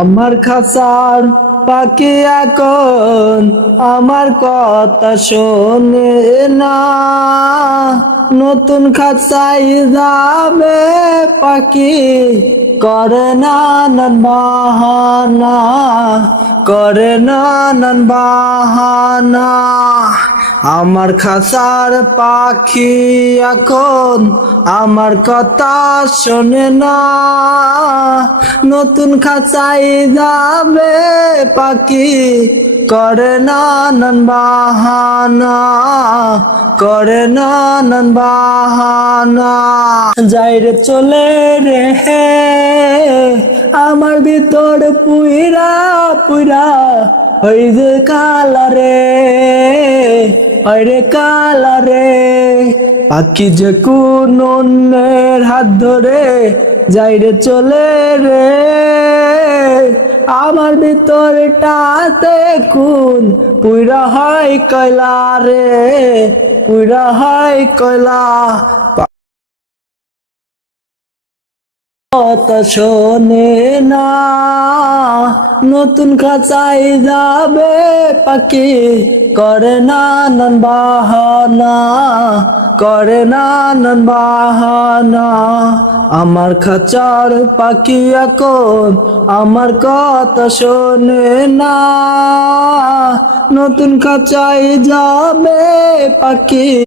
আমার খাঁচার পাখি এখন আমার কথা শোনে না, নতুন খাঁচাই যাবে পাখি করে না নান বাহানা, করে না নান বাহানা। আমার খাঁচার পাখি এখন আমার কথা শোনে না, নতুন খাঁচাই যাবে পাখি করে না নান বাহানা, করে না নান বাহানা। যাই রে চলে রে হে আমার ভিতর পুইরা পুইরা ওই যে কালা রে, ওরে কালা রে। পাখি যে কোন অন্যের হাত ধরে যাই রে চলে রে, আমার ভিতরটাতে কোন পুইরা হয় কয়লা রে, পুইরা হয় কয়লা। কথা শোনে না, নতুন খাঁচাই যাবে পাখি করে না নান বাহানা, করে না নান বাহানা। আমার খাঁচার পাখি এখন আমার কথা শোনে না, নতুন খাঁচাই যাবে পাখি।